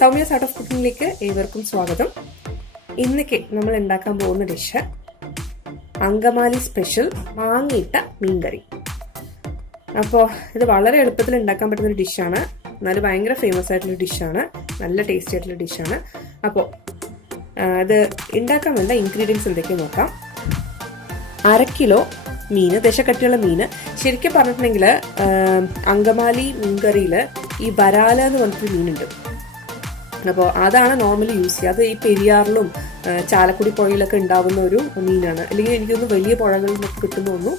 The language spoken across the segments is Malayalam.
സൗമ്യ ആർട്ട് ഓഫ് കുക്കിങ്ങിലേക്ക് ഏവർക്കും സ്വാഗതം. ഇന്നൊക്കെ നമ്മൾ ഉണ്ടാക്കാൻ പോകുന്ന ഡിഷ് അങ്കമാലി സ്പെഷ്യൽ മാങ്ങയിട്ട മീൻകറി. അപ്പോൾ ഇത് വളരെ എളുപ്പത്തിൽ ഉണ്ടാക്കാൻ പറ്റുന്ന ഒരു ഡിഷാണ്. എന്നാലും ഭയങ്കര ഫേമസ് ആയിട്ടുള്ള ഡിഷാണ്, നല്ല ടേസ്റ്റി ആയിട്ടുള്ള ഡിഷാണ്. അപ്പോൾ ഇത് ഉണ്ടാക്കാൻ വേണ്ട ഇൻഗ്രീഡിയൻസ് എന്തൊക്കെയാണ് നോക്കാം. 1/2 കിലോ മീന്, ദശക്കട്ടിയുള്ള മീന്. ശരിക്കും പറഞ്ഞിട്ടുണ്ടെങ്കിൽ അങ്കമാലി മീൻകറിയിൽ ഈ വരാല എന്ന് പറഞ്ഞിട്ടൊരു മീനുണ്ട്. അപ്പോൾ അതാണ് നോർമലി യൂസ് ചെയ്യുക. അത് ഈ പെരിയാറിലും ചാലക്കുടി പുഴയിലൊക്കെ ഉണ്ടാവുന്ന ഒരു മീനാണ്. അല്ലെങ്കിൽ എനിക്കൊന്ന് വലിയ പുഴകളിൽ നിന്നൊക്കെ കിട്ടുന്ന ഒന്നും.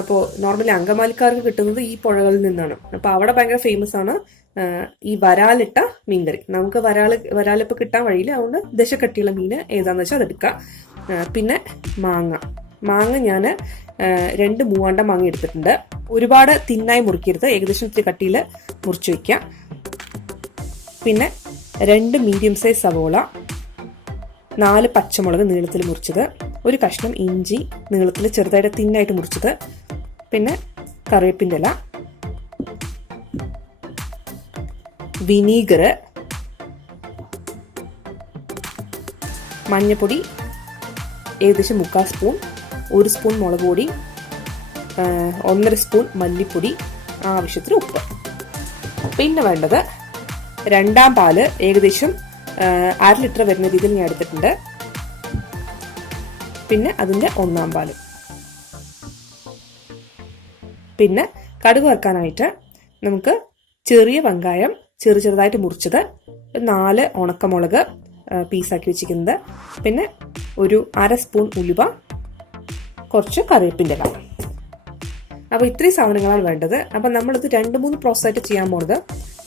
അപ്പോൾ നോർമലി അങ്കമാലിക്കാർക്ക് കിട്ടുന്നത് ഈ പുഴകളിൽ നിന്നാണ്. അപ്പോൾ അവിടെ ഭയങ്കര ഫേമസ് ആണ് ഈ വരാലിട്ട മീൻകറി. നമുക്ക് വരാലിപ്പോൾ കിട്ടാൻ വഴിയില്ല, അതുകൊണ്ട് ദശക്കട്ടിയുള്ള മീൻ ഏതാന്ന് വെച്ചാൽ അതെടുക്കാം. പിന്നെ മാങ്ങ ഞാൻ 2 മൂവാണ്ടം മാങ്ങ എടുത്തിട്ടുണ്ട്. ഒരുപാട് തിന്നായി മുറിക്കരുത്, ഏകദേശം ഇത്തിരി കട്ടിയിൽ മുറിച്ച് വയ്ക്കാം. പിന്നെ 2 മീഡിയം സൈസ് സവോള, 4 പച്ചമുളക് നീളത്തിൽ മുറിച്ചത്, 1 കഷ്ണം ഇഞ്ചി നീളത്തിൽ ചെറുതായിട്ട് തിന്നായിട്ട് മുറിച്ചത്, പിന്നെ കറിവേപ്പിൻ്റെ ഇല, വിനീഗർ, മഞ്ഞൾപ്പൊടി ഏകദേശം 3/4 സ്പൂൺ, 1 സ്പൂൺ മുളക് പൊടി, 1.5 സ്പൂൺ മല്ലിപ്പൊടി, ആവശ്യത്തിന് ഉപ്പ്. പിന്നെ വേണ്ടത് 2ാം പാല്, ഏകദേശം 1/2 ലിറ്റർ വരുന്ന രീതിയിൽ ഞാൻ എടുത്തിട്ടുണ്ട്. പിന്നെ അതിൻ്റെ 1ാം പാല്. പിന്നെ കടുക് വറുക്കാനായിട്ട് നമുക്ക് ചെറിയ വെങ്കായം ചെറുതായിട്ട് മുറിച്ചത്, 4 ഉണക്കമുളക് പീസാക്കി വെച്ചിരിക്കുന്നത്, പിന്നെ 1/2 സ്പൂൺ ഉലുവ, കുറച്ച് കറിവേപ്പിൻ്റെ ഇല. അപ്പോൾ ഇത്രയും സാധനങ്ങളാണ് വേണ്ടത്. അപ്പം നമ്മളിത് 2-3 പ്രോസസ്സായിട്ട് ചെയ്യാൻ പോകുന്നത്,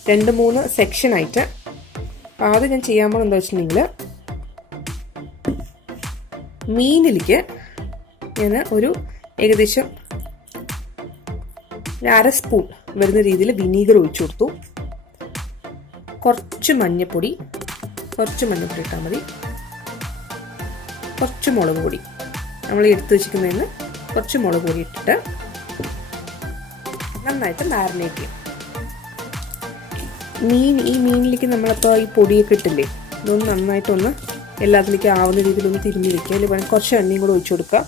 2-3 സെക്ഷനായിട്ട്. ആദ്യം ഞാൻ ചെയ്യാൻ പോകുന്നത് എന്താ വെച്ചിട്ടുണ്ടെങ്കിൽ, മീനിലേക്ക് ഞാൻ ഏകദേശം 1/2 സ്പൂൺ വരുന്ന രീതിയിൽ വിനീഗർ ഒഴിച്ചു കൊടുത്തു. കുറച്ച് മഞ്ഞൾപ്പൊടി ഇട്ടാൽ മതി, കുറച്ച് മുളക് പൊടി, നമ്മൾ എടുത്തു വെച്ചിരിക്കുന്നതിന് കുറച്ച് മുളക് പൊടി ഇട്ടിട്ട് നന്നായിട്ട് മാരിനേറ്റ് ചെയ്യും. ഈ മീനിലേക്ക് നമ്മളിപ്പോൾ ഈ പൊടിയൊക്കെ ഇട്ടില്ലേ, ഇതൊന്ന് നന്നായിട്ടൊന്ന് എല്ലാത്തിലേക്കും ആവുന്ന രീതിയിലൊന്ന് തിരിഞ്ഞ് വെക്കുക. അതിൽ വേണമെങ്കിൽ കുറച്ച് എണ്ണയും കൂടെ ഒഴിച്ചു കൊടുക്കുക.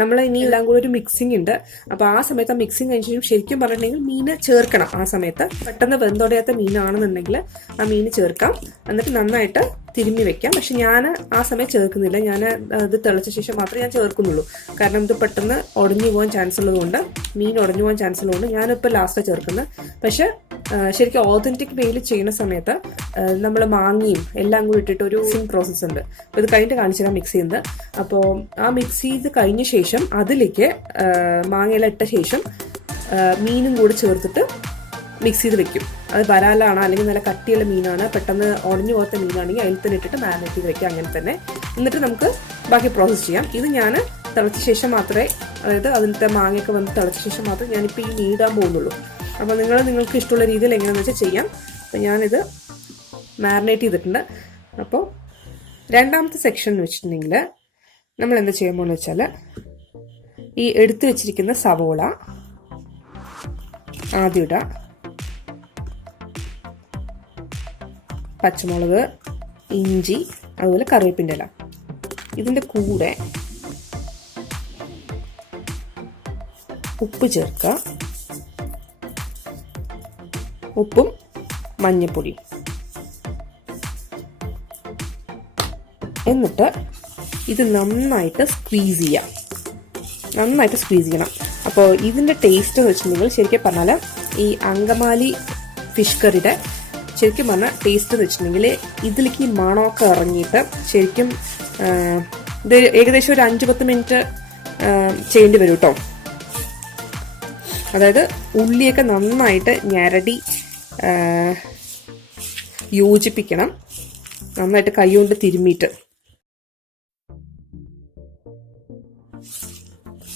നമ്മൾ ഇനി എല്ലാം കൂടെ ഒരു മിക്സിംഗ് ഉണ്ട്. അപ്പോൾ ആ സമയത്ത് ആ മിക്സിംഗ് കഴിഞ്ഞ ശരിക്കും പറഞ്ഞിട്ടുണ്ടെങ്കിൽ മീൻ ചേർക്കണം. ആ സമയത്ത് പെട്ടെന്ന് വെന്തൊടയാത്ത മീനാണെന്നുണ്ടെങ്കിൽ ആ മീൻ ചേർക്കാം, എന്നിട്ട് നന്നായിട്ട് തിരുമ്മി വെക്കാം. പക്ഷെ ഞാൻ ആ സമയം ചേർക്കുന്നില്ല. ഞാൻ ഇത് തിളച്ച ശേഷം മാത്രമേ ഞാൻ ചേർക്കുന്നുള്ളൂ. കാരണം ഇത് പെട്ടെന്ന് ഉടഞ്ഞു പോകാൻ ചാൻസ് ഉള്ളതുകൊണ്ട്, മീൻ ഉടഞ്ഞു പോകാൻ ചാൻസ് ഉള്ളതുകൊണ്ട് ഞാനിപ്പോൾ ലാസ്റ്റാണ് ചേർക്കുന്നത്. പക്ഷെ ശരിക്കും ഓതന്റിക് വേയിൽ ചെയ്യുന്ന സമയത്ത് നമ്മൾ മാങ്ങയും എല്ലാം കൂടി ഇട്ടിട്ട് ഒരു മിക്സിംഗ് പ്രോസസ്സ് ഉണ്ട്. അപ്പോൾ ഇത് കഴിഞ്ഞിട്ട് കാണിച്ചാൽ മിക്സ് ചെയ്യുന്നത്. അപ്പോൾ ആ മിക്സ് ചെയ്ത് കഴിഞ്ഞ ശേഷം അതിലേക്ക് മാങ്ങയെല്ലാം ഇട്ട ശേഷം മീനും കൂടി ചേർത്തിട്ട് മിക്സ് ചെയ്ത് വെക്കും. അത് വരാലാണ്, അല്ലെങ്കിൽ നല്ല കട്ടിയുള്ള മീനാണ്, പെട്ടെന്ന് ഉടഞ്ഞു പോകാത്ത മീനാണെങ്കിൽ അതിൽ തന്നെ ഇട്ടിട്ട് മാരിനേറ്റ് ചെയ്ത് വെക്കാം. അങ്ങനെ തന്നെ എന്നിട്ട് നമുക്ക് ബാക്കി പ്രോസസ്സ് ചെയ്യാം. ഇത് ഞാൻ തിളച്ച ശേഷം മാത്രമേ, അതായത് അതിലത്തെ മാങ്ങയൊക്കെ വന്ന് തിളച്ച ശേഷം മാത്രമേ ഞാനിപ്പോൾ ഈ മീൻ ഇടാൻ പോകുന്നുള്ളൂ. അപ്പോൾ നിങ്ങൾക്ക് ഇഷ്ടമുള്ള രീതിയിൽ എങ്ങനെയാണെന്ന് വെച്ചാൽ ചെയ്യാം. അപ്പോൾ ഞാനിത് മാരിനേറ്റ് ചെയ്തിട്ടുണ്ട്. അപ്പോൾ 2ാമത്തെ സെക്ഷൻ എന്ന് വെച്ചിട്ടുണ്ടെങ്കിൽ നമ്മൾ എന്താ ചെയ്യാൻ പോകുന്നത് വെച്ചാൽ, ഈ എടുത്തു വെച്ചിരിക്കുന്ന സവോള ആദ്യം ഇടുക, പച്ചമുളക്, ഇഞ്ചി, അതുപോലെ കറിവേപ്പിൻ്റെ ഇല. ഇതിൻ്റെ കൂടെ ഉപ്പ് ചേർക്കുക, ഉപ്പും മഞ്ഞൾപ്പൊടി. എന്നിട്ട് ഇത് നന്നായിട്ട് സ്ക്വീസ് ചെയ്യണം. അപ്പോൾ ഇതിൻ്റെ ടേസ്റ്റ് എന്ന് വെച്ചിട്ടുണ്ടെങ്കിൽ ശരിക്കും പറഞ്ഞാൽ ഈ അങ്കമാലി ഫിഷ് കറിയുടെ ശരിക്കും പറഞ്ഞാൽ ടേസ്റ്റ് എന്ന് വെച്ചിട്ടുണ്ടെങ്കിൽ ഇതിലേക്ക് ഈ മണമൊക്കെ ഇറങ്ങിയിട്ട് ശരിക്കും ഇത് ഏകദേശം ഒരു 5-10 മിനിറ്റ് ചെയ്യേണ്ടി വരും കേട്ടോ. അതായത് ഉള്ളിയൊക്കെ നന്നായിട്ട് ഞരടി യോജിപ്പിക്കണം, നന്നായിട്ട് കൈ കൊണ്ട് തിരുമ്മിയിട്ട്.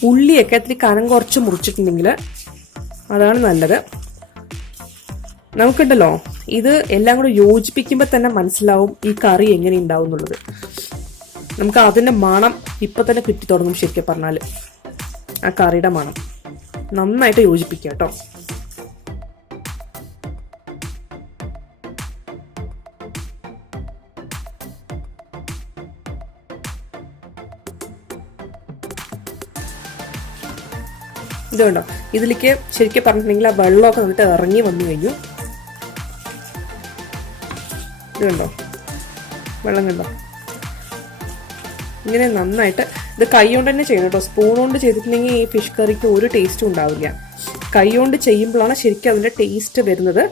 ഉള്ളിയൊക്കെ ഇത്തിരി കനം കുറച്ച് മുറിച്ചിട്ടുണ്ടെങ്കിൽ അതാണ് നല്ലത്. നമുക്കുണ്ടല്ലോ, ഇത് എല്ലാം കൂടെ യോജിപ്പിക്കുമ്പോൾ തന്നെ മനസ്സിലാവും ഈ കറി എങ്ങനെ ഉണ്ടാവും എന്നുള്ളത്. നമുക്ക് അതിന്റെ മണം ഇപ്പൊ തന്നെ കിട്ടി തുടങ്ങും. ശരിക്കും പറഞ്ഞാൽ ആ കറിയുടെ മണം നന്നായിട്ട് യോജിപ്പിക്കുക കേട്ടോ. ഇതുണ്ടോ, ഇതിലേക്ക് ശരിക്കും പറഞ്ഞിട്ടുണ്ടെങ്കിൽ ആ വെള്ളമൊക്കെ നന്നിട്ട് ഇറങ്ങി വന്നു കഴിഞ്ഞു. ഇതുണ്ടോ, വെള്ളം കണ്ടോ? ഇങ്ങനെ നന്നായിട്ട് ഇത് കൈ കൊണ്ട് തന്നെ ചെയ്യണം കേട്ടോ. സ്പൂൺ കൊണ്ട് ചെയ്തിട്ടുണ്ടെങ്കിൽ ഈ ഫിഷ് കറിക്ക് ഒരു ടേസ്റ്റും ഉണ്ടാവില്ല. കൈ കൊണ്ട് ചെയ്യുമ്പോഴാണ് ശരിക്കും അതിന്റെ ടേസ്റ്റ് വരുന്നത്.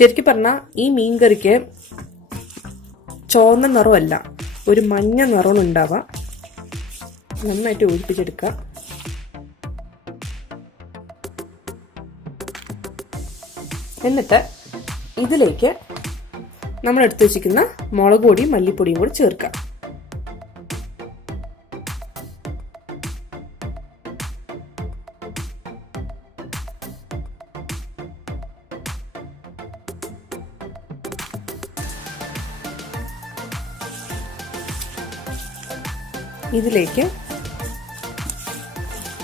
ശരിക്കും പറഞ്ഞാൽ ഈ മീൻ കറിക്ക് ചുവന്ന നിറമല്ല, ഒരു മഞ്ഞ നിറമാണ് ഉണ്ടാവുക. നന്നായിട്ട് യോജിപ്പിച്ചെടുക്കുക. എന്നിട്ട് ഇതിലേക്ക് നമ്മൾ എടുത്തു വെച്ചിരിക്കുന്ന മുളക് പൊടിയും മല്ലിപ്പൊടിയും കൂടി ചേർക്കാം. ഇതിലേക്ക്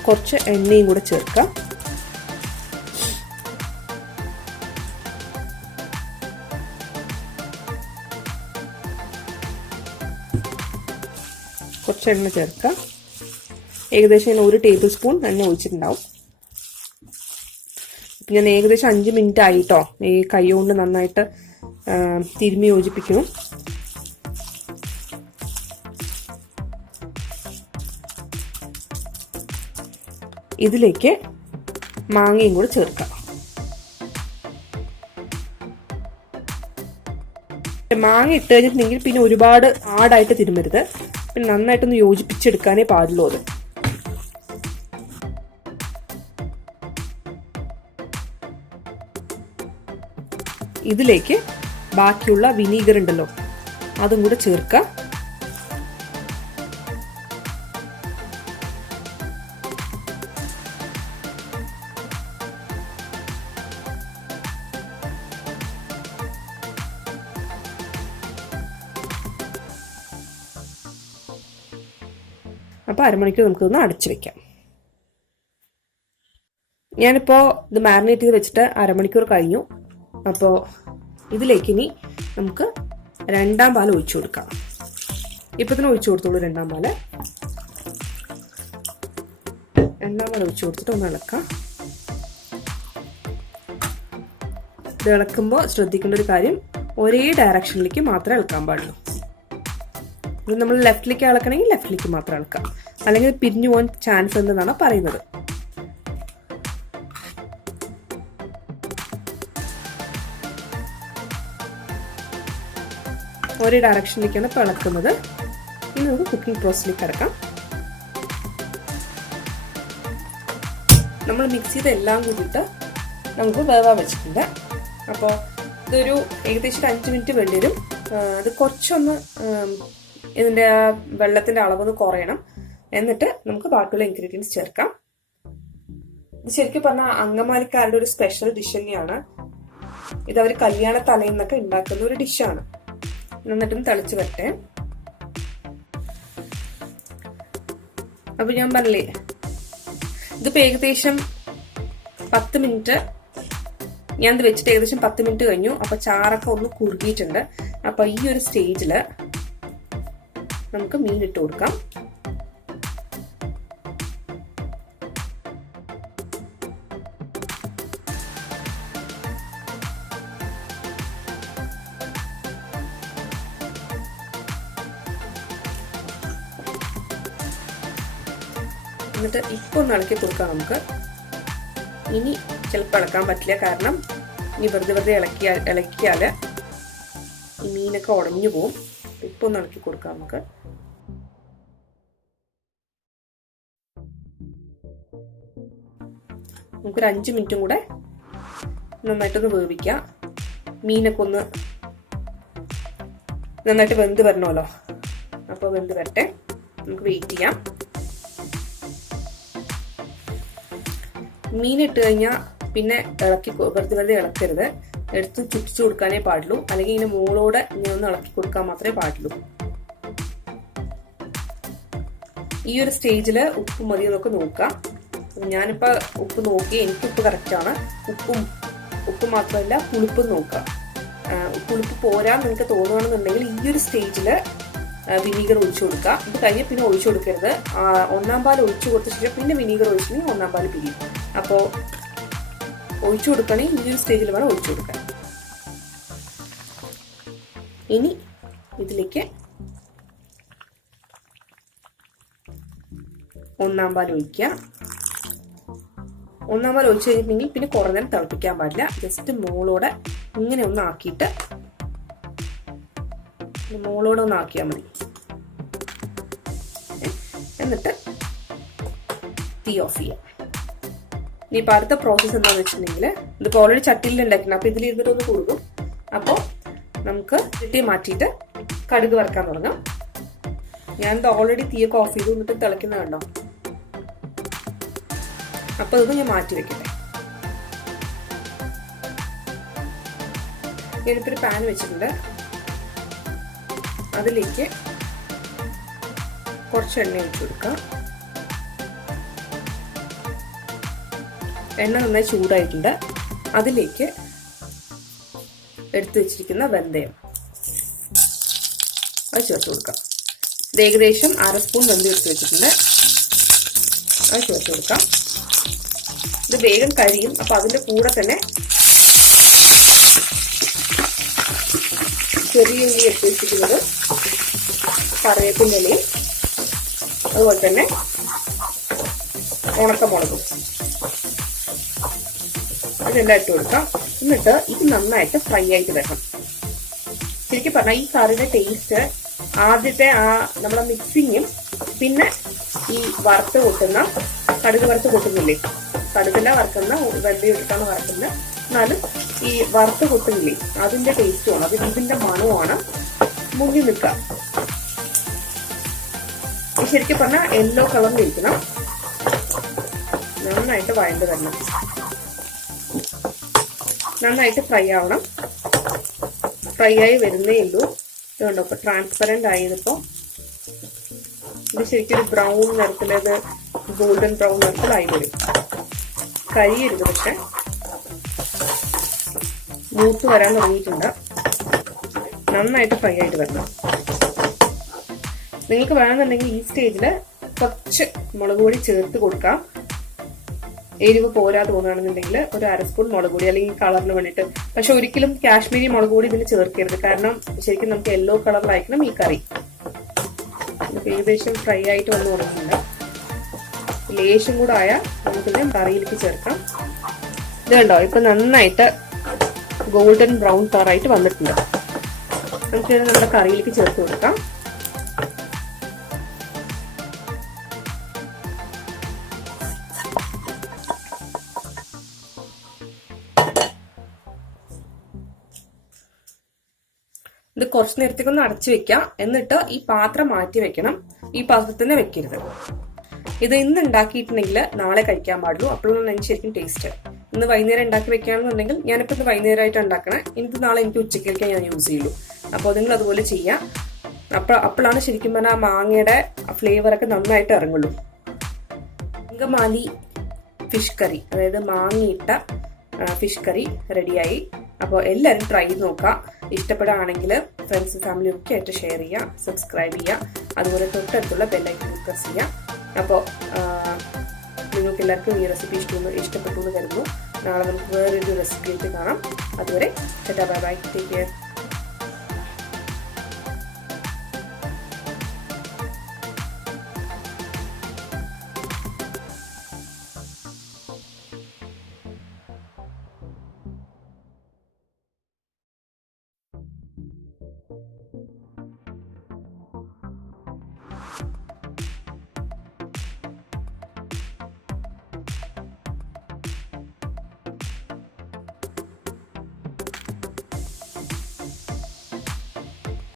കുറച്ച് എണ്ണയും കൂടെ ചേർക്കാം. കുറച്ച് എണ്ണ ചേർക്കാം. ഏകദേശം ഞാൻ 1 ടേബിൾ സ്പൂൺ എണ്ണ ഒഴിച്ചിട്ടുണ്ടാവും. ഞാൻ ഏകദേശം 5 മിനിറ്റ് ആയിട്ടോ ഈ കൈ കൊണ്ട് നന്നായിട്ട് തിരുമ്മി യോജിപ്പിക്കുന്നു. ഇതിലേക്ക് മാങ്ങയും കൂടെ ചേർക്കാം. മാങ്ങ ഇട്ട് കഴിഞ്ഞിട്ടുണ്ടെങ്കിൽ പിന്നെ ഒരുപാട് ആടായിട്ട് തിരുമരുത്. പിന്നെ നന്നായിട്ടൊന്ന് യോജിപ്പിച്ചെടുക്കാനേ പാടുള്ളൂ അത്. ഇതിലേക്ക് ബാക്കിയുള്ള വിനീഗർ ഉണ്ടല്ലോ അതും കൂടെ ചേർക്കാം. അപ്പോൾ അരമണിക്കൂർ നമുക്കൊന്ന് അടച്ചു വെക്കാം. ഞാനിപ്പോൾ ഇത് മാരിനേറ്റ് ചെയ്ത് വെച്ചിട്ട് അരമണിക്കൂർ കഴിഞ്ഞു. അപ്പോൾ ഇതിലേക്ക് ഇനി നമുക്ക് 2ാം പാൽ ഒഴിച്ചു കൊടുക്കാം. ഇപ്പം തന്നെ ഒഴിച്ചു കൊടുത്തോളൂ 2ാം പാൽ. 2ാം പാൽ ഒഴിച്ചു കൊടുത്തിട്ട് ഒന്ന് ഇളക്കാം. ഇത് ഇളക്കുമ്പോൾ ശ്രദ്ധിക്കേണ്ട ഒരു കാര്യം, ഒരേ ഡയറക്ഷനിലേക്ക് മാത്രമേ ഇളക്കാൻ പാടുള്ളൂ. ഇത് നമ്മൾ ലെഫ്റ്റിലേക്ക് ഇളക്കണമെങ്കിൽ ലെഫ്റ്റിലേക്ക് മാത്രം ഇളക്കാം, അല്ലെങ്കിൽ പിരിഞ്ഞു പോകാൻ ചാൻസ് ഉണ്ടെന്നാണ് പറയുന്നത്. ഒരേ ഡയറക്ഷനിലേക്കാണ് ഇപ്പോൾ ഇളക്കുന്നത്. ഇനി നമുക്ക് കുക്കിംഗ് പ്രോസസ്സിലേക്ക് കിടക്കാം. നമ്മൾ മിക്സ് ചെയ്ത് എല്ലാം കൂടിയിട്ട് നമുക്ക് വേവാൻ വെച്ചിട്ടുണ്ട്. അപ്പോൾ ഇതൊരു ഏകദേശം 5 മിനിറ്റ് വേണ്ടി വരും. അത് കുറച്ചൊന്ന് ഇതിൻ്റെ വെള്ളത്തിൻ്റെ അളവൊന്ന് കുറയണം. എന്നിട്ട് നമുക്ക് ബാക്കിയുള്ള ഇൻഗ്രീഡിയൻസ് ചേർക്കാം. ഇത് ശരിക്കും പറഞ്ഞാൽ അങ്കമാലിക്കാരുടെ ഒരു സ്പെഷ്യൽ ഡിഷ് തന്നെയാണ്. ഇത് അവർ കല്യാണ തലേന്നൊക്കെ ഉണ്ടാക്കുന്ന ഒരു ഡിഷാണ്. എന്നിട്ടൊന്ന് തിളച്ച് വരട്ടെ. അപ്പൊ ഞാൻ പറഞ്ഞില്ലേ, ഇതിപ്പോ ഏകദേശം 10 മിനിറ്റ് ഞാനിത് വെച്ചിട്ട് ഏകദേശം 10 മിനിറ്റ് കഴിഞ്ഞു. അപ്പൊ ചാറൊക്കെ ഒന്ന് കുറുകിയിട്ടുണ്ട്. അപ്പൊ ഈ ഒരു സ്റ്റേജില് നമുക്ക് മീൻ ഇട്ട് കൊടുക്കാം. എന്നിട്ട് ഇപ്പൊ ഒന്ന് ഇളക്കി കൊടുക്കാം നമുക്ക്. ഇനി ചിലപ്പോൾ ഇളക്കാൻ പറ്റില്ല, കാരണം ഇനി വെറുതെ ഇളക്കിയാല് ഈ മീനൊക്കെ ഉടഞ്ഞു പോവും. ഇപ്പൊ ഒന്ന് ഇളക്കി കൊടുക്കാം നമുക്ക്. നമുക്കൊരു 5 മിനിറ്റും കൂടെ നന്നായിട്ടൊന്ന് വേവിക്കാം. മീനൊക്കെ ഒന്ന് നന്നായിട്ട് വെന്ത് വരണമല്ലോ. അപ്പോൾ വെന്ത് വരട്ടെ, നമുക്ക് വെയിറ്റ് ചെയ്യാം. മീൻ ഇട്ട് കഴിഞ്ഞാൽ പിന്നെ വെറുതെ ഇളക്കരുത്. എടുത്ത് ചുറ്റിച്ചു കൊടുക്കാനേ പാടുള്ളൂ, അല്ലെങ്കിൽ ഇങ്ങനെ മുകളോടെ ഇങ്ങനെ ഒന്ന് ഇളക്കി കൊടുക്കാൻ മാത്രമേ പാടുള്ളൂ. ഈ ഒരു സ്റ്റേജിൽ ഉപ്പ് മതി എന്നൊക്കെ നോക്കാം. ഞാനിപ്പോൾ ഉപ്പ് നോക്കി, എനിക്ക് ഉപ്പ് കറക്റ്റാണ്. ഉപ്പ് മാത്രമല്ല പുളിപ്പും നോക്കാം. പുളിപ്പ് പോരാൻ നിങ്ങൾക്ക് തോന്നുകയാണെന്നുണ്ടെങ്കിൽ ഈ ഒരു സ്റ്റേജിൽ വിനീഗർ ഒഴിച്ചു കൊടുക്കുക. ഇത് കഴിഞ്ഞ് പിന്നെ ഒഴിച്ചു കൊടുക്കരുത്. 1-ാം പാൽ ഒഴിച്ചു കൊടുത്ത ശേഷം പിന്നെ വിനീഗർ ഒഴിച്ചിട്ടുണ്ടെങ്കിൽ 1-ാം പാൽ പിരിയും. അപ്പോൾ ഒഴിച്ചു കൊടുക്കണമെങ്കിൽ ഈ ഒരു സ്റ്റേജിൽ വേണം ഒഴിച്ചു കൊടുക്കാൻ. ഇനി ഇതിലേക്ക് 1-ാം പാൽ ഒഴിക്കുക. 1-ാം പാൽ ഒഴിച്ചു കഴിഞ്ഞിട്ടുണ്ടെങ്കിൽ പിന്നെ കുറേ നേരം തിളപ്പിക്കാൻ പാടില്ല. ജസ്റ്റ് മോളോടെ ഇങ്ങനെ ഒന്ന് ആക്കിയിട്ട് ആക്കിയാൽ മതി. എന്നിട്ട് തീ ഓഫ് ചെയ്യാം. ഇനിയിപ്പോൾ അടുത്ത പ്രോസസ്സ് എന്താണെന്ന് വെച്ചിട്ടുണ്ടെങ്കിൽ, ഇതിപ്പോൾ ഓൾറെഡി ചട്ടിയിൽ ഉണ്ടാക്കണം. അപ്പോൾ ഇതിൽ ഇരുന്നിട്ടൊന്ന് കൊടുക്കും. അപ്പോൾ നമുക്ക് ചട്ടി മാറ്റിയിട്ട് കടുക് വറുക്കാൻ തുടങ്ങാം. ഞാനിത് ഓൾറെഡി തീയൊക്കെ ഓഫ് ചെയ്തു. എന്നിട്ട് തിളയ്ക്കുന്നത് കണ്ടോ. അപ്പോൾ ഇതൊന്ന് ഞാൻ മാറ്റി വെക്കട്ടെ. ഞാനിപ്പോൾ ഒരു പാൻ വെച്ചിട്ടുണ്ട്. അതിലേക്ക് കുറച്ച് എണ്ണ ഒഴിച്ചു കൊടുക്കാം. എണ്ണ നന്നായി ചൂടായിട്ടുണ്ട്. അതിലേക്ക് എടുത്തു വെച്ചിരിക്കുന്ന വെന്തയം അത് ചേർത്ത് കൊടുക്കാം. ഇത് ഏകദേശം 1/2 സ്പൂൺ വെന്തയം എടുത്ത് വെച്ചിട്ടുണ്ട്. അത് ചേർത്ത് കൊടുക്കാം. ഇത് വേഗം കരിയും. അപ്പൊ അതിന്റെ കൂടെ തന്നെ ചെറിയ ഉള്ളി എടുത്ത് വെച്ചിരിക്കുന്നത്, കറിവേപ്പിൻ്റെ ഇലയും അതുപോലെ തന്നെ ഉണക്കമുളകും ഇതെല്ലാം ഇട്ട് കൊടുക്കാം. എന്നിട്ട് ഇത് നന്നായിട്ട് ഫ്രൈ ആയിട്ട് വരണം. ശരിക്കും പറഞ്ഞാൽ ഈ കറിയുടെ ടേസ്റ്റ് ആദ്യത്തെ നമ്മളെ മിക്സിങ്ങും പിന്നെ ഈ വറുത്ത് കൊട്ടുന്ന കടുക് വറുത്ത് കൊട്ടുന്നില്ലേ, കടുകല്ല വറുക്കുന്ന വെന്തയം ഇട്ടിട്ടാണ് വറുക്കുന്നത്, എന്നാലും ഈ വറുത്ത് കൊട്ടുന്നില്ലേ അതിന്റെ ടേസ്റ്റുമാണ്, അത് ഇതിന്റെ മണമാണ് മുങ്ങി നിൽക്കുക. ശരിക്കും പറഞ്ഞാൽ യെല്ലോ കളറിലിരിക്കണം. നന്നായിട്ട് വഴണ്ട് വരണം, നന്നായിട്ട് ഫ്രൈ ആവണം. ഫ്രൈ ആയി വരുന്നേ ഉള്ളൂ. ഇതുകൊണ്ടോ ഇപ്പൊ ട്രാൻസ്പെറന്റ് ആയതിപ്പോ ഇത് ശരിക്കും ഒരു ബ്രൗൺ നിറത്തിലത് ഗോൾഡൻ ബ്രൗൺ നിറത്തിലായി വരും. കരിയരുത്, പക്ഷെ മൂത്ത് വരാൻ തുടങ്ങിയിട്ടുണ്ട്. നന്നായിട്ട് ഫ്രൈ ആയിട്ട് വരണം. നിങ്ങൾക്ക് വേണമെന്നുണ്ടെങ്കിൽ ഈ സ്റ്റേജിൽ കുറച്ച് മുളക് പൊടി ചേർത്ത് കൊടുക്കാം. എരിവ് പോരാ തോന്നുകയാണെന്നുണ്ടെങ്കിൽ ഒരു 1/2 സ്പൂൺ മുളക് പൊടി, അല്ലെങ്കിൽ കളറിന് വേണ്ടിയിട്ട്. പക്ഷെ ഒരിക്കലും കാശ്മീരി മുളക് പൊടി ഇതിന് ചേർക്കരുത്, കാരണം ശരിക്കും നമുക്ക് യെല്ലോ കളറിലായിരിക്കണം ഈ കറി. ഏകദേശം ഫ്രൈ ആയിട്ട് വന്ന് തുടങ്ങിയിട്ടുണ്ട്. ലേശം കൂടെ ആയാൽ നമുക്കിത് കറിയിലേക്ക് ചേർക്കാം. ഇത് കണ്ടോ, ഇപ്പൊ നന്നായിട്ട് ഗോൾഡൻ ബ്രൗൺ കളറായിട്ട് വന്നിട്ടുണ്ട്. നമുക്കിത് നമ്മുടെ കറിയിലേക്ക് ചേർത്ത് കൊടുക്കാം. ഇത് കുറച്ച് നേരത്തേക്കൊന്ന് അടച്ചു വെക്കാം. എന്നിട്ട് ഈ പാത്രം മാറ്റി വെക്കണം. ഈ പാത്രത്തിൽ തന്നെ വെക്കരുത്. ഇത് ഇന്ന് ഉണ്ടാക്കിയിട്ടുണ്ടെങ്കിൽ നാളെ കഴിക്കാൻ പാടുള്ളൂ. അപ്പോഴാണ് എനിക്ക് ശരിക്കും ടേസ്റ്റ്. ഇന്ന് വൈകുന്നേരം ഉണ്ടാക്കി വെക്കുകയാണെന്നുണ്ടെങ്കിൽ, ഞാനിപ്പോൾ ഇത് വൈകുന്നേരമായിട്ട് ഉണ്ടാക്കണേ, എനിക്ക് നാളെ എനിക്ക് ഉച്ചയ്ക്കൊക്കെ ഞാൻ യൂസ് ചെയ്യുള്ളൂ. അപ്പോൾ നിങ്ങൾ അതുപോലെ ചെയ്യാം. അപ്പോഴാണ് ശരിക്കും പറഞ്ഞാൽ ആ മാങ്ങയുടെ ഫ്ലേവറൊക്കെ നന്നായിട്ട് ഇറങ്ങുള്ളൂ. അങ്കമാലി ഫിഷ് കറി, അതായത് മാങ്ങയിട്ട ഫിഷ് കറി റെഡിയായി. അപ്പോൾ എല്ലാവരും ട്രൈ ചെയ്ത് നോക്കാം. ഇഷ്ടപ്പെടുകയാണെങ്കിൽ ഫ്രണ്ട്സും ഫാമിലിയും ഒക്കെ ആയിട്ട് ഷെയർ ചെയ്യുക, സബ്സ്ക്രൈബ് ചെയ്യുക, അതുപോലെ തൊട്ടടുത്തുള്ള ബെല്ലൈക്കൺ പ്രസ് ചെയ്യുക. അപ്പോൾ നിങ്ങൾക്ക് എല്ലാവർക്കും ഈ റെസിപ്പി ഇഷ്ടപ്പെട്ടു എന്ന് കരുതുന്നു. നാളെ നമുക്ക് വേറൊരു റെസിപ്പി ആയിട്ട് കാണാം. അതുവരെ ബൈ ബൈ, ടേക്ക് കെയർ.